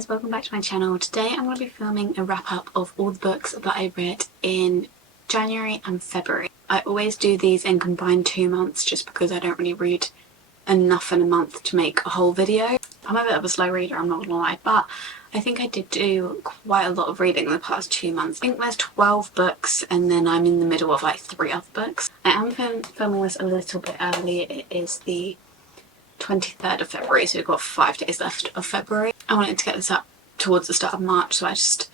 guys, welcome back to my channel. Today I'm going to be filming a wrap up of all the books that I read in January and February. I always do these in combined 2 months just because I don't really read enough in a month to make a whole video. I'm a bit of a slow reader, I'm not gonna lie, but I think I did do quite a lot of reading in the past 2 months. I think there's 12 books and then I'm in the middle of like 3 other books. I am filming this a little bit early. It is the 23rd of February, so we've got 5 days left of February. I wanted to get this up towards the start of March, so I just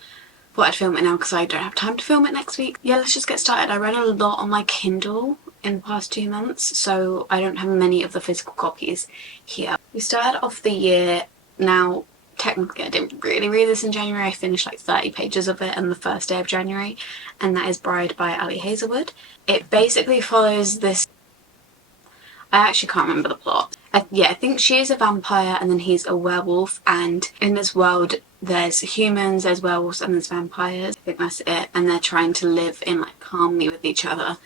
thought I'd film it now because I don't have time to film it next week. Yeah, let's just get started. I read a lot on my Kindle in the past 2 months, so I don't have many of the physical copies here. We started off the year, now technically I didn't really read this in January, I finished like 30 pages of it on the first day of January, and that is Bride by Ali Hazelwood. It basically follows this, I actually can't remember the plot. I think she is a vampire and then he's a werewolf, and in this world there's humans, there's werewolves and there's vampires. I think that's it, and they're trying to live in like harmony with each other.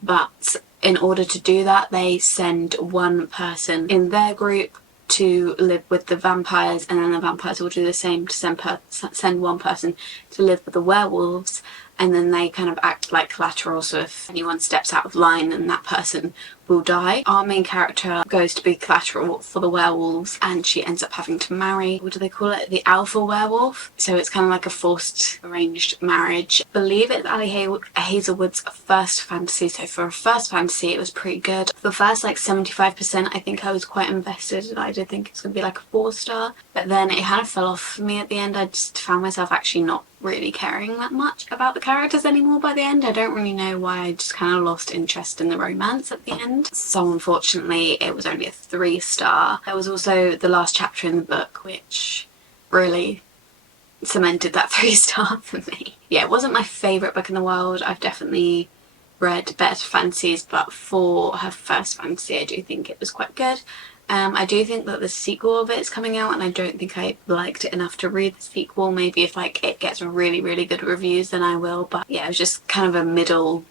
But in order to do that, they send one person in their group to live with the vampires, and then the vampires will do the same to send one person to live with the werewolves, and then they kind of act like collateral, so if anyone steps out of line then that person will die. Our main character goes to be collateral for the werewolves and she ends up having to marry, what do they call it, the alpha werewolf, so it's kind of like a forced arranged marriage. I believe it's Ali Hazelwood's first fantasy, so for a first fantasy it was pretty good. For the first like 75% I think I was quite invested and I did think it's going to be like a 4-star, but then it kind of fell off for me at the end. I just found myself actually not really caring that much about the characters anymore by the end. I don't really know why, I just kind of lost interest in the romance at the end. So unfortunately it was only a 3-star. There was also the last chapter in the book which really cemented that 3-star for me. Yeah, it wasn't my favourite book in the world. I've definitely read better fantasies, but for her first fantasy I do think it was quite good. I do think that the sequel of it is coming out and I don't think I liked it enough to read the sequel. Maybe if like it gets really good reviews then I will, but yeah, it was just kind of a middle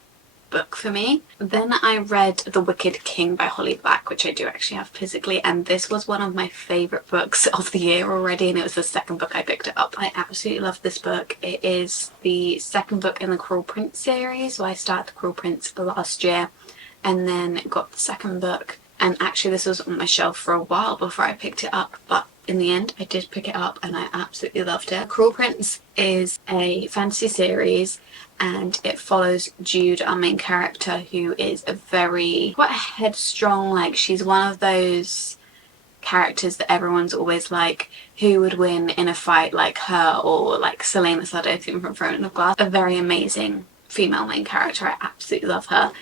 book for me. Then I read The Wicked King by Holly Black, which I do actually have physically, and this was one of my favourite books of the year already, and it was the second book I picked it up. I absolutely love this book. It is the second book in the Cruel Prince series, so I started the Cruel Prince last year and then got the second book. And actually this was on my shelf for a while before I picked it up, but in the end I did pick it up and I absolutely loved it. Cruel Prince is a fantasy series and it follows Jude, our main character, who is quite headstrong. Like, she's one of those characters that everyone's always like, who would win in a fight, like her or like Selena Sardothien from Throne of Glass. A very amazing female main character, I absolutely love her.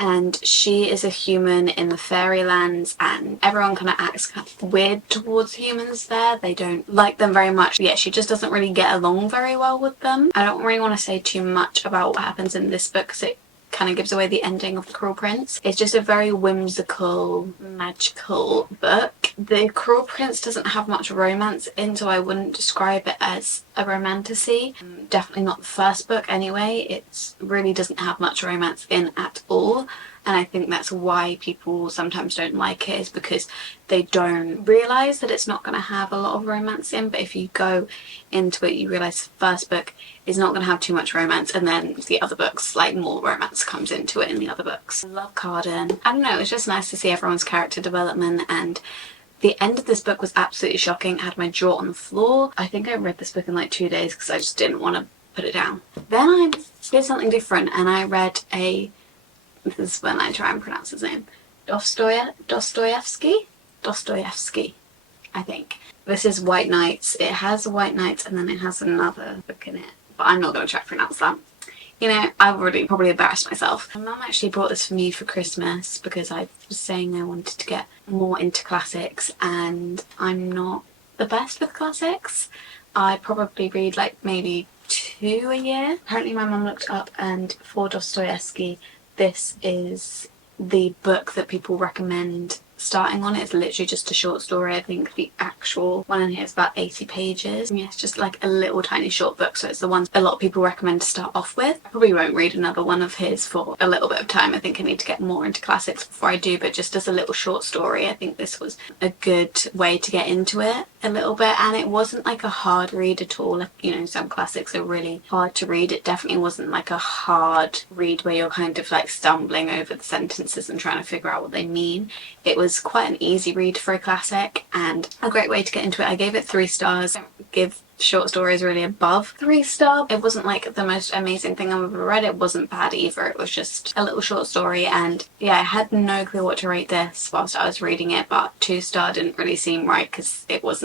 And she is a human in the fairylands and everyone kind of acts kind of weird towards humans there. They don't like them very much. Yeah, she just doesn't really get along very well with them. I don't really want to say too much about what happens in this book because it kind of gives away the ending of The Cruel Prince. It's just a very whimsical, magical book. The Cruel Prince doesn't have much romance in, so I wouldn't describe it as a romantasy. Definitely not the first book anyway. It really doesn't have much romance in at all, and I think that's why people sometimes don't like it, is because they don't realise that it's not going to have a lot of romance in, but if you go into it you realise the first book is not going to have too much romance, and then the other books, like, more romance comes into it in the other books. I love Carden. I don't know, it was just nice to see everyone's character development, and the end of this book was absolutely shocking. I had my jaw on the floor. I think I read this book in like 2 days because I just didn't want to put it down. Then I did something different and I read this is when I try and pronounce his name, Dostoevsky, I think. This is White Nights. It has White Nights and then it has another book in it, but I'm not going to try to pronounce that. You know, I've already probably embarrassed myself. My mum actually bought this for me for Christmas because I was saying I wanted to get more into classics and I'm not the best with classics. I probably read like maybe 2 a year. Apparently my mum looked up and for Dostoevsky this is the book that people recommend starting on. It's literally just a short story. I think the actual one in here is about 80 pages. Yeah, it's just like a little tiny short book, so it's the ones a lot of people recommend to start off with. I probably won't read another one of his for a little bit of time. I think I need to get more into classics before I do, but just as a little short story, I think this was a good way to get into it a little bit. And it wasn't like a hard read at all. Like, you know, some classics are really hard to read. It definitely wasn't like a hard read where you're kind of like stumbling over the sentences and trying to figure out what they mean. It was quite an easy read for a classic and a great way to get into it. I gave it 3 stars. I don't give short stories really above 3 stars. It wasn't like the most amazing thing I've ever read. It wasn't bad either. It was just a little short story, and yeah, I had no clue what to rate this whilst I was reading it, but 2 star didn't really seem right because it was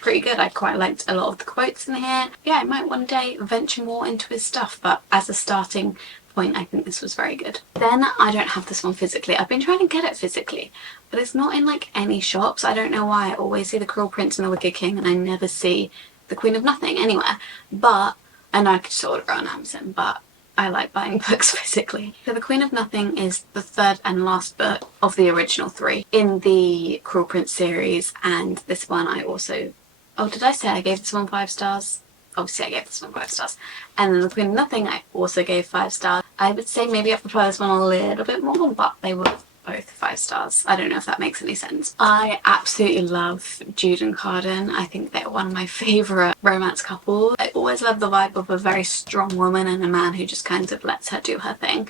pretty good. I quite liked a lot of the quotes in here. Yeah, I might one day venture more into his stuff, but as a starting point, I think this was very good. Then I don't have this one physically. I've been trying to get it physically, but it's not in like any shops. I don't know why. I always see The Cruel Prince and The Wicked King, and I never see The Queen of Nothing anywhere. But I know I could just order it on Amazon, but I like buying books physically. So The Queen of Nothing is the 3rd and last book of the original 3 in the Cruel Prince series, and this one I also... Oh, did I say I gave this one 5 stars? Obviously I gave this one 5 stars. And then The Queen of Nothing I also gave 5 stars. I would say maybe I prefer this one a little bit more, but they were both 5 stars. I don't know if that makes any sense. I absolutely love Jude and Cardan. I think they're one of my favourite romance couples. I always love the vibe of a very strong woman and a man who just kind of lets her do her thing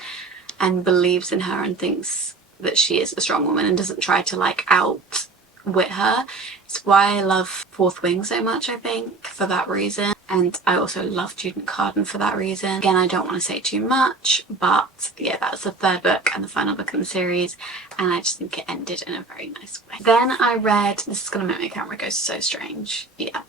and believes in her and thinks that she is a strong woman and doesn't try to like outwit her. It's why I love Fourth Wing so much, I think, for that reason. And I also love Jude and Cardan for that reason. Again, I don't want to say too much, but yeah, that's the 3rd book and the final book in the series, and I just think it ended in a very nice way. Then I read, this is going to make my camera go so strange, yeah.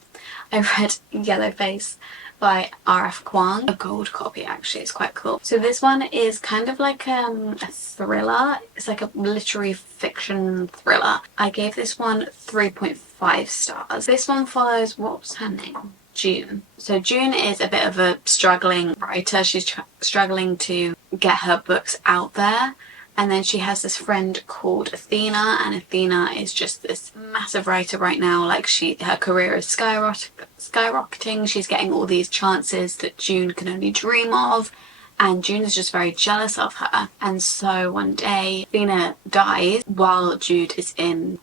I read Yellowface by R.F. Kuang, a gold copy actually, it's quite cool. So this one is kind of like a thriller. It's like a literary fiction thriller. I gave this one 3.5 stars. This one follows, what was her name? June. So June is a bit of a struggling writer. She's struggling to get her books out there, and then she has this friend called Athena, and Athena is just this massive writer right now. Like her career is skyrocketing. She's getting all these chances that June can only dream of, and June is just very jealous of her. And so one day Athena dies while June is in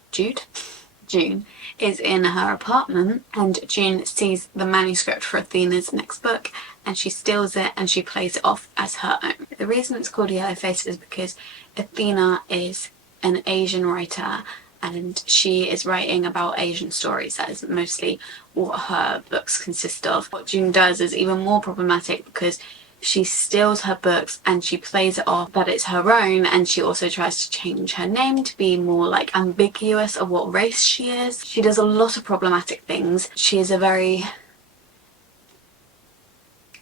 her apartment, and June sees the manuscript for Athena's next book, and she steals it and she plays it off as her own. The reason it's called Yellowface is because Athena is an Asian writer and she is writing about Asian stories. That is mostly what her books consist of. What June does is even more problematic because she steals her books and she plays it off that it's her own, and she also tries to change her name to be more like ambiguous of what race she is. She does a lot of problematic things. She is a very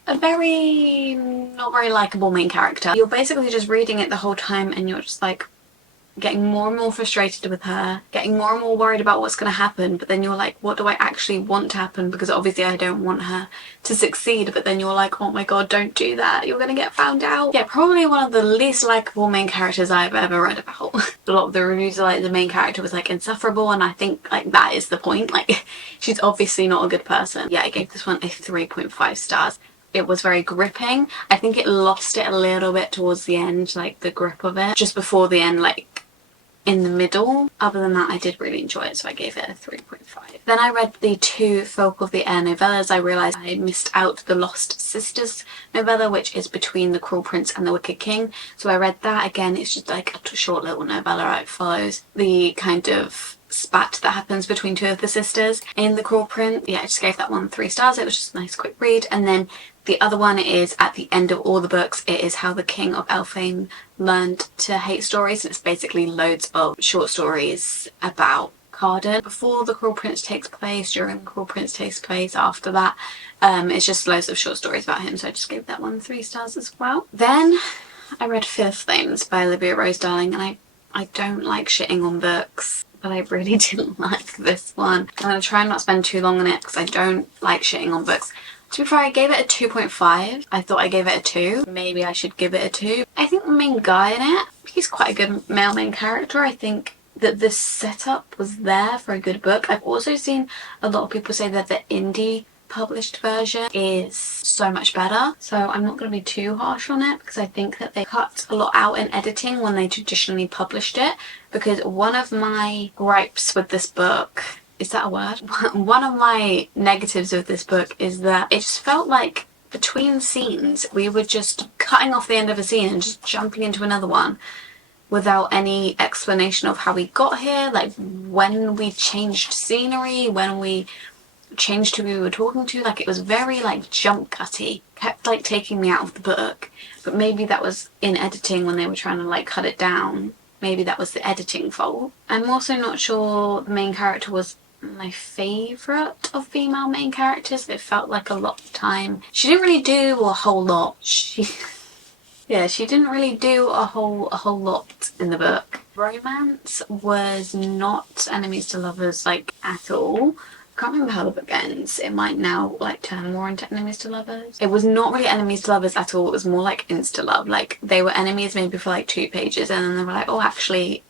not very likeable main character. You're basically just reading it the whole time and you're just like getting more and more frustrated with her, getting more and more worried about what's going to happen, but then you're like, what do I actually want to happen? Because obviously I don't want her to succeed, but then you're like, oh my god, don't do that, you're going to get found out. Yeah, probably one of the least likeable main characters I've ever read about. A lot of the reviews are like the main character was like insufferable, and I think like that is the point. Like, she's obviously not a good person. Yeah, I gave this one a 3.5 stars. It was very gripping. I think it lost it a little bit towards the end, like the grip of it. Just before the end, like in the middle. Other than that, I did really enjoy it, so I gave it a 3.5. Then I read the 2 Folk of the Air novellas. I realised I missed out the Lost Sisters novella, which is between The Cruel Prince and The Wicked King. So I read that. Again, it's just like a short little novella. It follows the kind of spat that happens between 2 of the sisters in The Cruel Prince. Yeah, I just gave that one 3 stars. It was just a nice quick read. And then the other one is at the end of all the books. It is How the King of Elfame Learned to Hate Stories. And it's basically loads of short stories about Cardan. Before The Cruel Prince takes place, during The Cruel Prince takes place, after that. It's just loads of short stories about him. So I just gave that one 3 stars as well. Then I read Fifth Flames by Olivia Rose Darling. And I don't like shitting on books, but I really didn't like this one. I'm going to try and not spend too long on it because I don't like shitting on books. To be fair, I gave it a 2.5. I thought I gave it a 2. Maybe I should give it a 2. I think the main guy in it, he's quite a good male main character. I think that the setup was there for a good book. I've also seen a lot of people say that the indie published version is so much better, so I'm not going to be too harsh on it because I think that they cut a lot out in editing when they traditionally published it. Because one of my gripes with this book, is that a word? One of my negatives of this book is that it just felt like between scenes we were just cutting off the end of a scene and just jumping into another one without any explanation of how we got here, like when we changed scenery, when we changed who we were talking to. Like, it was very like jump cutty, kept like taking me out of the book. But maybe that was in editing when they were trying to like cut it down. Maybe that was the editing fault. I'm also not sure the main character was my favourite of female main characters. It felt like a lot of time she didn't really do a whole lot. She didn't really do a whole lot in the book. Romance was not enemies to lovers like at all. I can't remember how the book ends. It might now like turn more into enemies to lovers. It was not really enemies to lovers at all. It was more like insta love. Like, they were enemies maybe for like 2 pages and then they were like, oh, actually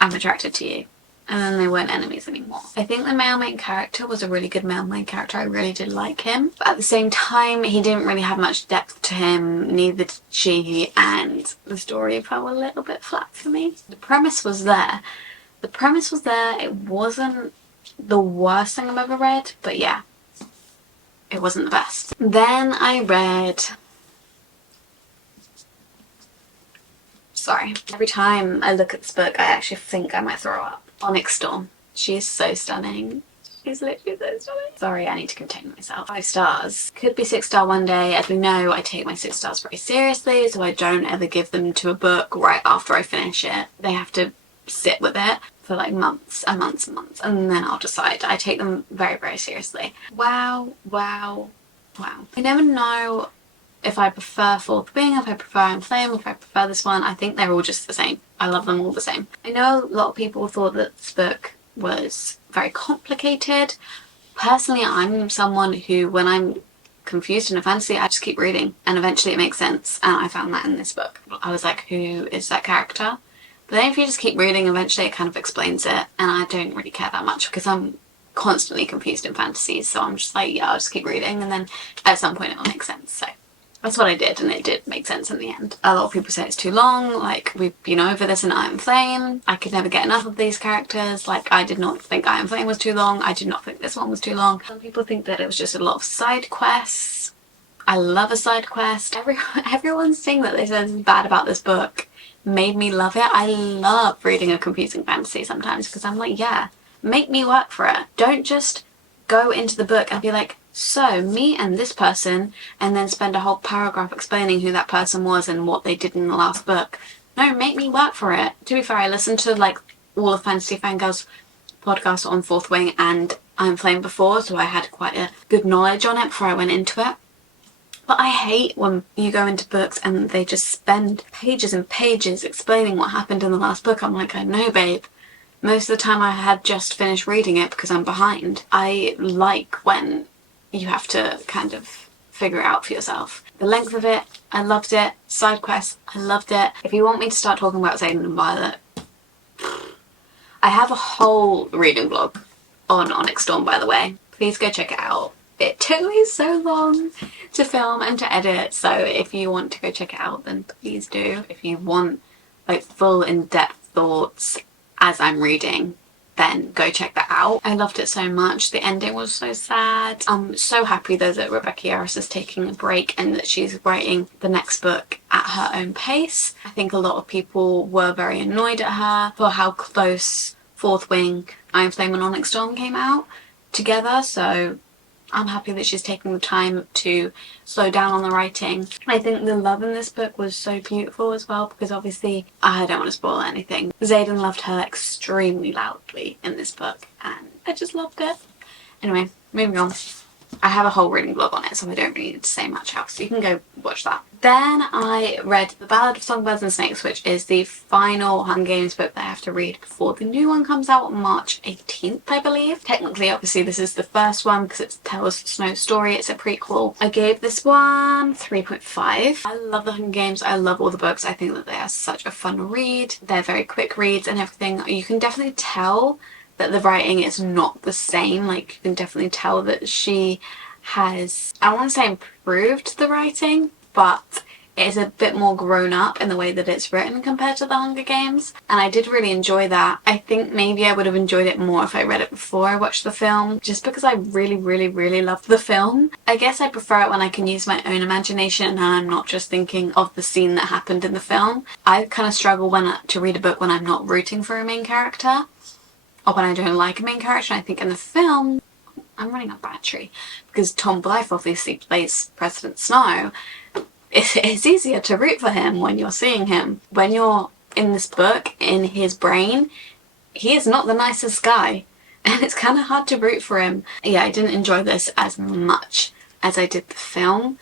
I'm attracted to you. And then they weren't enemies anymore. I think the male main character was a really good male main character. I really did like him. But at the same time, he didn't really have much depth to him, neither did she, and the story fell a little bit flat for me. The premise was there. It wasn't the worst thing I've ever read, but yeah, it wasn't the best. Then I read... Sorry. Every time I look at this book, I actually think I might throw up. Onyx Storm. She is so stunning. She's literally so stunning. Sorry, I need to contain myself. 5 stars. Could be 6 star one day. As we know, I take my 6 stars very seriously, so I don't ever give them to a book right after I finish it. They have to sit with it for like months and months and months, and then I'll decide. I take them very, very seriously. Wow, wow, wow. I never know if I prefer Fourth Wing, if I prefer Iron Flame, if I prefer this one. I think they're all just the same. I love them all the same. I know a lot of people thought that this book was very complicated. Personally, I'm someone who, when I'm confused in a fantasy, I just keep reading and eventually it makes sense, and I found that in this book. I was like, who is that character? But then if you just keep reading, eventually it kind of explains it, and I don't really care that much because I'm constantly confused in fantasies, so I'm just like, yeah, I'll just keep reading and then at some point it'll make sense. So that's what I did, and it did make sense in the end. A lot of people say it's too long, like, we've been over this in Iron Flame. I could never get enough of these characters. Like, I did not think Iron Flame was too long. I did not think this one was too long. Some people think that it was just a lot of side quests. I love a side quest. Everyone's saying that they said is bad about this book made me love it. I love reading a confusing fantasy sometimes because I'm like, yeah, make me work for it. Don't just go into the book and be like, so me and this person, and then spend a whole paragraph explaining who that person was and what they did in the last book. No, make me work for it. To be fair, I listened to like all of Fantasy Fangirl's podcast on Fourth Wing and Iron Flame before, so I had quite a good knowledge on it before I went into it. But I hate when you go into books and they just spend pages and pages explaining what happened in the last book. I'm like, I know, babe. Most of the time I had just finished reading it because I'm behind. I like when you have to kind of figure it out for yourself. The length of it, I loved it. Side quests, I loved it. If you want me to start talking about Zayden and Violet, I have a whole reading blog on Onyx Storm, by the way. Please go check it out. It took me so long to film and to edit, so if you want to go check it out, then please do. If you want like full in-depth thoughts as I'm reading, then go check that out. I loved it so much. The ending was so sad. I'm so happy though that Rebecca Yarros is taking a break and that she's writing the next book at her own pace. I think a lot of people were very annoyed at her for how close Fourth Wing, Iron Flame and Onyx Storm came out together, so I'm happy that she's taking the time to slow down on the writing. I think the love in this book was so beautiful as well, because obviously, I don't want to spoil anything. Zayden loved her extremely loudly in this book, and I just loved it. Anyway, moving on. I have a whole reading blog on it, so I don't really need to say much else, so you can go watch that. Then I read The Ballad of Songbirds and Snakes, which is the final Hunger Games book that I have to read before the new one comes out on March 18th, I believe. Technically, obviously, this is the first one because it tells Snow's story. It's a prequel. I gave this one 3.5. I love the Hunger Games. I love all the books. I think that they are such a fun read. They're very quick reads and everything. You can definitely tell that the writing is not the same. Like, you can definitely tell that she has, I don't want to say improved the writing, but it's a bit more grown up in the way that it's written compared to the Hunger Games, and I did really enjoy that. I think maybe I would have enjoyed it more if I read it before I watched the film, just because I really loved the film. I guess I prefer it when I can use my own imagination and I'm not just thinking of the scene that happened in the film. I kind of struggle to read a book when I'm not rooting for a main character, or when I don't like a main character. I think in the film, I'm running out of battery, because Tom Blythe obviously plays President Snow. It's easier to root for him when you're seeing him. When you're in this book, in his brain, he is not the nicest guy, and it's kind of hard to root for him. Yeah, I didn't enjoy this as much as I did the film,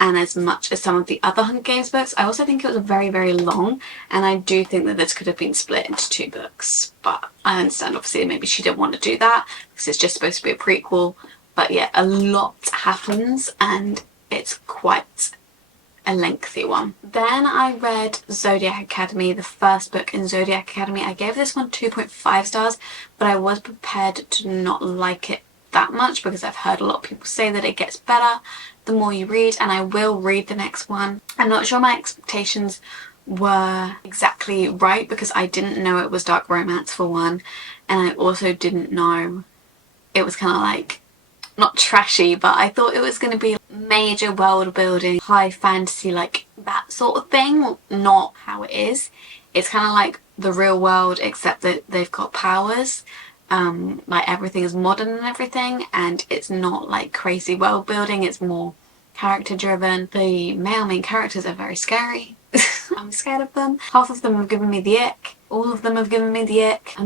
and as much as some of the other Hunger Games books. I also think it was very long, and I do think that this could have been split into 2 books, but I understand obviously maybe she didn't want to do that because it's just supposed to be a prequel. But yeah, a lot happens and it's quite a lengthy one. Then I read Zodiac Academy, the first book in Zodiac Academy. I gave this one 2.5 stars, but I was prepared to not like it that much because I've heard a lot of people say that it gets better the more you read, and I will read the next one. I'm not sure my expectations were exactly right because I didn't know it was dark romance for one, and I also didn't know it was kind of like, not trashy, but I thought it was going to be major world building, high fantasy, like that sort of thing. Not how it is. It's kind of like the real world, except that they've got powers. Like everything is modern and everything, and it's not like crazy world building. It's more character driven. The male main characters are very scary. I'm scared of them. Half of them have given me the ick. All of them have given me the ick.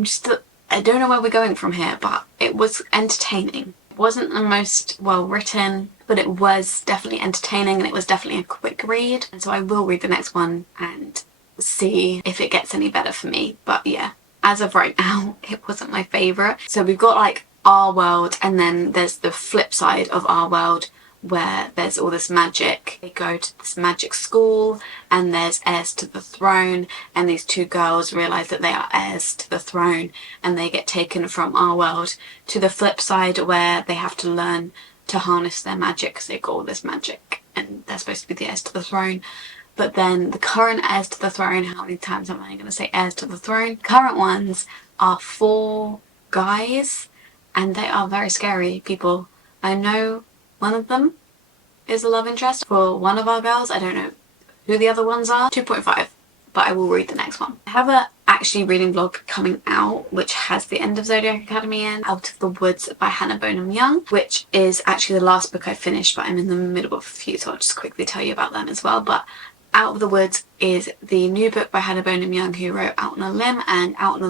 I don't know where we're going from here, but it was entertaining. It wasn't the most well written, but it was definitely entertaining, and it was definitely a quick read. And so I will read the next one and see if it gets any better for me. But yeah, as of right now, it wasn't my favourite. So we've got like our world, and then there's the flip side of our world where there's all this magic. They go to this magic school and there's heirs to the throne, and these 2 girls realise that they are heirs to the throne, and they get taken from our world to the flip side where they have to learn to harness their magic because they've got all this magic and they're supposed to be the heirs to the throne. But then the current heirs to the throne, how many times am I going to say heirs to the throne? Current ones are 4 guys, and they are very scary people. I know one of them is a love interest for one of our girls. I don't know who the other ones are. 2.5, but I will read the next one. I have a actually reading vlog coming out which has the end of Zodiac Academy in, Out of the Woods by Hannah Bonham Young, which is actually the last book I finished, but I'm in the middle of a few, so I'll just quickly tell you about them as well. But Out of the Woods is the new book by Hannah Bonham Young, who wrote Out on a Limb, and Out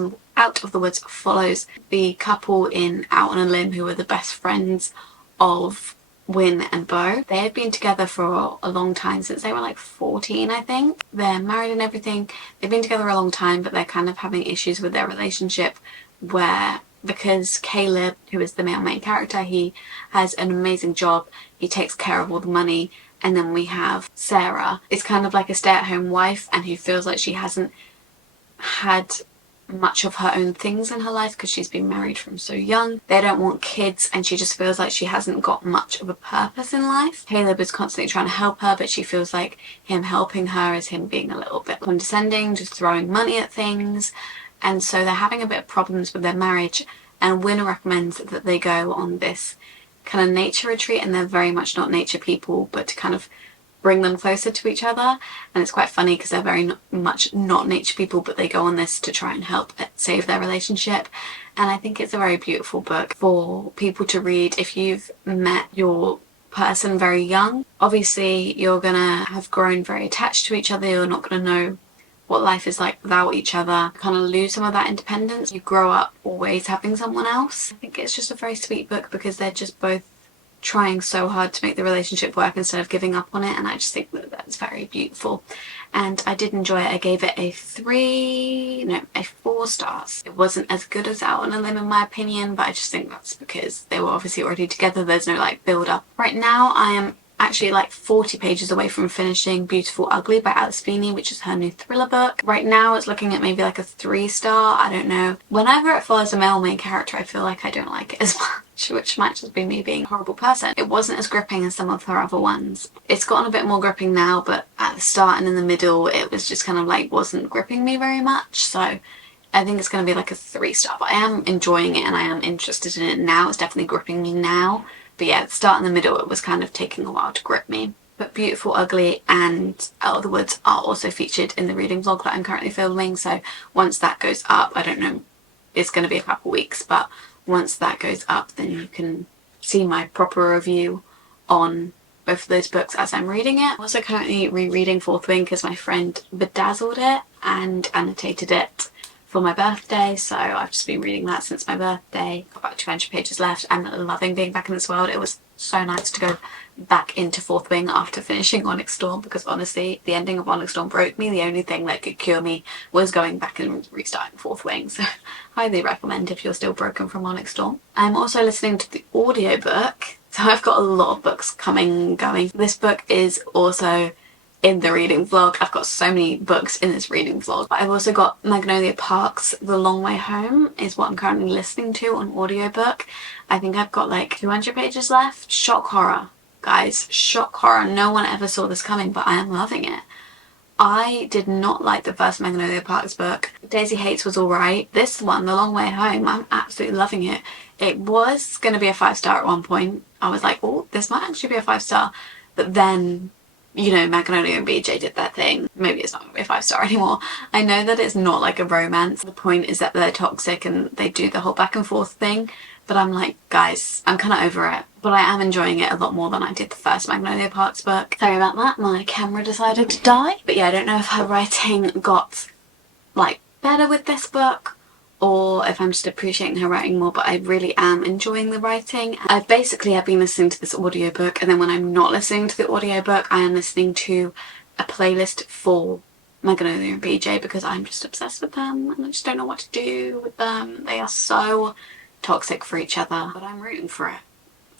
of the Woods follows the couple in Out on a Limb who are the best friends of Win and Bo. They had been together for a long time, since they were like 14, I think. They're married and everything. They've been together a long time, but they're kind of having issues with their relationship where, because Caleb, who is the male main character, he has an amazing job, he takes care of all the money, and then we have Sarah, is kind of like a stay-at-home wife and who feels like she hasn't had much of her own things in her life because she's been married from so young. They don't want kids, and she just feels like she hasn't got much of a purpose in life. Caleb is constantly trying to help her, but she feels like him helping her is him being a little bit condescending, just throwing money at things, and so they're having a bit of problems with their marriage. And Winner recommends that they go on this kind of nature retreat, and they're very much not nature people, but to kind of bring them closer to each other. And it's quite funny because they're very much not nature people, but they go on this to try and help save their relationship. And I think it's a very beautiful book for people to read if you've met your person very young. Obviously you're gonna have grown very attached to each other, you're not gonna know what life is like without each other, kind of lose some of that independence. You grow up always having someone else. I think it's just a very sweet book because they're just both trying so hard to make the relationship work instead of giving up on it, and I just think that that's very beautiful. And I did enjoy it. I gave it a 4 stars. It wasn't as good as Out on a Limb in my opinion, but I just think that's because they were obviously already together. There's no like build up. Right now I am actually like 40 pages away from finishing Beautiful Ugly by Alice Feeney, which is her new thriller book. Right now it's looking at maybe like a 3 star, I don't know. Whenever it follows a male main character I feel like I don't like it as much, which might just be me being a horrible person. It wasn't as gripping as some of her other ones. It's gotten a bit more gripping now, but at the start and in the middle it was just kind of like wasn't gripping me very much, so I think it's going to be like a 3 star, but I am enjoying it and I am interested in it now. It's definitely gripping me now. But yeah, at the start and the middle it was kind of taking a while to grip me. But Beautiful Ugly and Out of the Woods are also featured in the reading vlog that I'm currently filming, so once that goes up, I don't know, it's going to be a couple weeks, but once that goes up then you can see my proper review on both of those books as I'm reading it. I'm also currently rereading Fourth Wing because my friend bedazzled it and annotated it for my birthday, so I've just been reading that since my birthday. Got about 200 pages left. I'm loving being back in this world. It was so nice to go back into Fourth Wing after finishing Onyx Storm, because honestly the ending of Onyx Storm broke me. The only thing that could cure me was going back and restarting Fourth Wing, so highly recommend if you're still broken from Onyx Storm. I'm also listening to the audiobook, so I've got a lot of books going. This book is also in the reading vlog. I've got so many books in this reading vlog. But I've also got Magnolia Park's The Long Way Home is what I'm currently listening to on audiobook. I think I've got like 200 pages left. Shock horror, guys. Shock horror. No one ever saw this coming, but I am loving it. I did not like the first Magnolia Park's book. Daisy Hates was alright. This one, The Long Way Home, I'm absolutely loving it. It was going to be a 5 star at one point. I was like, oh, this might actually be a 5 star. But then, you know, Magnolia and BJ did their thing. Maybe it's not going to be a 5 star anymore. I know that it's not like a romance. The point is that they're toxic and they do the whole back and forth thing. But I'm like, guys, I'm kind of over it. But I am enjoying it a lot more than I did the first Magnolia Park's book. Sorry about that, my camera decided to die. But yeah, I don't know if her writing got, like, better with this book, or if I'm just appreciating her writing more, but I really am enjoying the writing. I've been listening to this audiobook, and then when I'm not listening to the audiobook, I am listening to a playlist for Magnolia and BJ, because I'm just obsessed with them, and I just don't know what to do with them. They are so toxic for each other, but I'm rooting for it.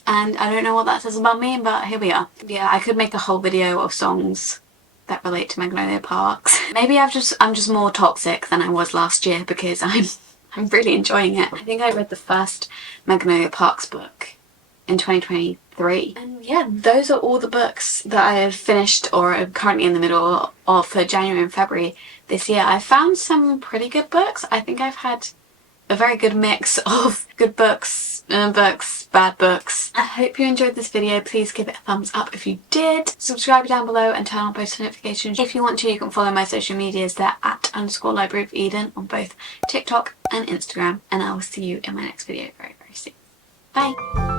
And I don't know what that says about me, but here we are. Yeah, I could make a whole video of songs that relate to Magnolia Parks. Maybe I'm just more toxic than I was last year, because I'm really enjoying it. I think I read the first Magnolia Parks book in 2023. And yeah, those are all the books that I have finished or are currently in the middle of for January and February this year. I found some pretty good books. I think I've had a very good mix of good books, bad books. I hope you enjoyed this video. Please give it a thumbs up if you did. Subscribe down below and turn on post notifications. If you want to, you can follow my social medias. They're at _libraryofeden on both TikTok and Instagram. And I will see you in my next video very, very soon. Bye!